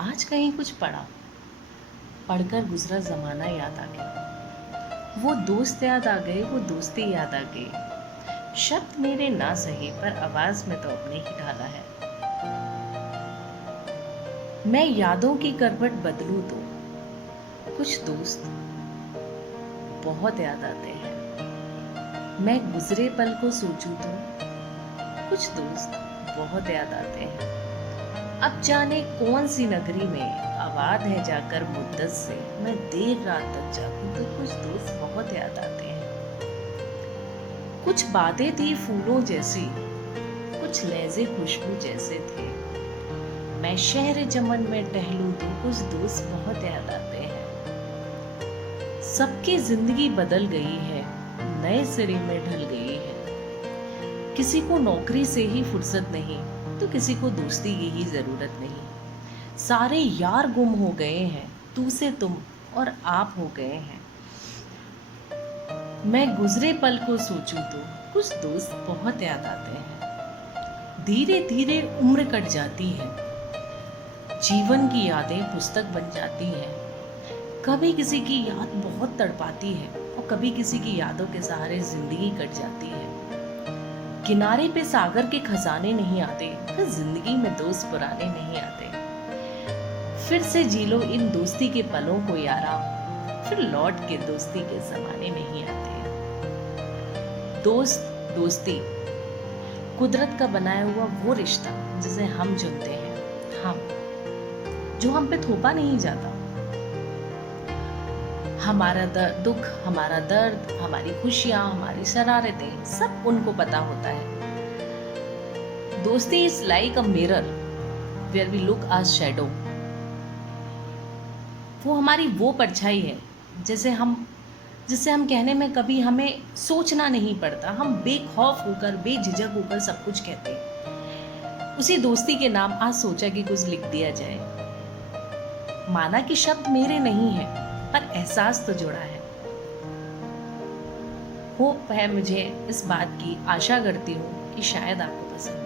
आज कहीं कुछ पढ़ा, पढ़कर गुजरा ज़माना याद आ गया। वो दोस्त याद आ गए, वो दोस्ती याद आ गई। शब्द मेरे ना सही पर आवाज़ में तो अपने ही ढाला है। मैं यादों की करवट बदलूं तो कुछ दोस्त बहुत याद आते हैं। मैं गुजरे पल को सोचूं तो कुछ दोस्त बहुत याद आते हैं। अब जाने कौन सी नगरी में आबाद है जाकर मुद्दत से मैं देर रात तक जागूं तो कुछ दोस्त बहुत याद आते हैं। कुछ बातें थी फूलों जैसी, कुछ लहजे खुशबू जैसे थे। मैं शहर चमन में टहलूं तो कुछ दोस्त बहुत याद आते हैं। सबकी जिंदगी बदल गई है, नए सिरे में ढल गई है। किसी को नौकरी से ही फुर्सत नहीं तो किसी को दोस्ती की ही जरूरत नहीं। सारे यार गुम हो गए हैं, तू से तुम और आप हो गए हैं। मैं गुजरे पल को सोचूं तो कुछ दोस्त बहुत याद आते हैं। धीरे धीरे उम्र कट जाती है, जीवन की यादें पुस्तक बन जाती हैं। कभी किसी की याद बहुत तड़पाती है और कभी किसी की यादों के सहारे जिंदगी कट जाती है। किनारे पे सागर के खजाने नहीं आते, फिर जिंदगी में दोस्त पुराने नहीं आते। फिर से जी लो इन दोस्ती के पलों को यारा, फिर लौट के दोस्ती के जमाने नहीं आते। दोस्त दोस्ती कुदरत का बनाया हुआ वो रिश्ता जिसे हम चुनते हैं, हम जो हम पे थोपा नहीं जाता। हमारा दुख, हमारा दर्द, हमारी खुशियां, हमारी शरारतें सब उनको पता होता है। दोस्ती is like a mirror where we look as shadow. वो हमारी वो परछाई है जिसे हम कहने में कभी हमें सोचना नहीं पड़ता। हम बेखौफ होकर, बेझिझक होकर सब कुछ कहते हैं। उसी दोस्ती के नाम आज सोचा कि कुछ लिख दिया जाए। माना कि शब्द मेरे नहीं है पर एहसास तो जुड़ा है। होप है मुझे इस बात की, आशा करती हूँ कि शायद आपको पसंद